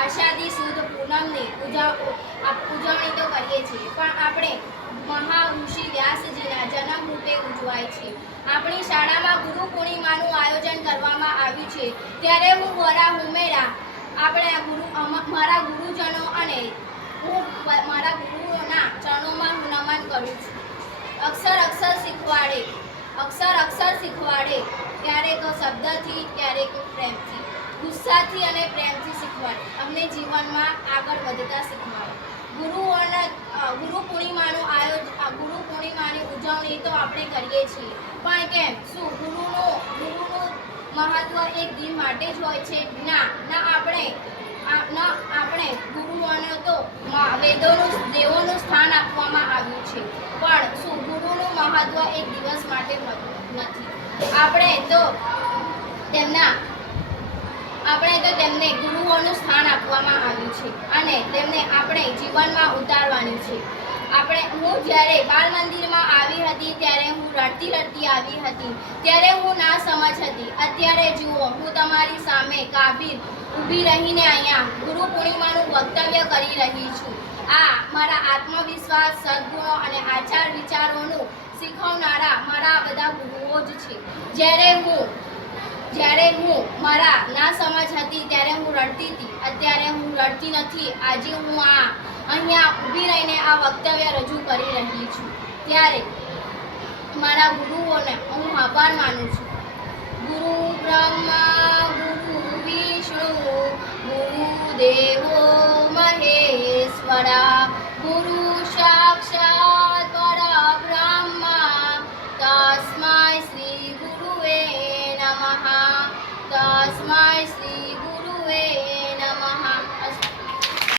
આષાઢી સુદ પૂનમની ઉજવણી તો કરીએ છીએ, પણ આપણે મહાઋષિ વ્યાસજીના જન્મ રૂપે ઉજવાય છે. આપણી શાળામાં ગુરુ પૂર્ણિમાનું આયોજન કરવામાં આવ્યું છે, ત્યારે હું વરા ઉમેરા મારા ગુરુજનો અને હું મારા ગુરુઓના ચરણોમાં નમન કરું છું. અક્ષર શીખવાડે, ક્યારેક શબ્દથી, ક્યારેક પ્રેમથી, ગુસ્સાથી અને પ્રેમથી શીખવાડે, અમને જીવનમાં આગળ વધતા શીખવાડે. ગુરુ પૂર્ણિમાની ઉજવણી તો આપણે કરીએ છીએ, પણ કેમ? શું ગુરુનું મહત્વ એક દિન માટે જ હોય છે? ના, આપણે ગુરુઓને તો દેવોનું સ્થાન આપવામાં આવ્યું છે, પણ શું ગુરુનું મહત્વ એક દિવસ માટે નથી? આપણે તો તેમને ગુરુઓનું સ્થાન આપવામાં આવ્યું છે અને તેમને આપણે જીવનમાં ઉતારવાની છે. હું જ્યારે બાળ મંદિરમાં આવી હતી ત્યારે હું રડતી આવી હતી, ત્યારે હું ના સમજ હતી. અત્યારે જુઓ, હું તમારી સામે કાબિલ ઊભી રહીને અહીંયા ગુરુ પૂર્ણિમાનું વક્તવ્ય કરી રહી છું. આ મારા આત્મવિશ્વાસ, સદગુણો અને આચાર વિચારોનું શીખવનારા મારા બધા ગુરુઓ જ છે. જ્યારે હું મારા ના સમજ હતી ત્યારે હું રડતી હતી, અત્યારે હું રડતી નથી. આજે હું અહીંયા ઊભી રહીને આ વક્તવ્ય રજૂ કરી રહી છું, ત્યારે મારા ગુરુઓને હું આભાર માનું છું. ગુરુ બ્રહ્મા ગુરુ વિષ્ણુ ગુરુદેવો મહેશ્વરા.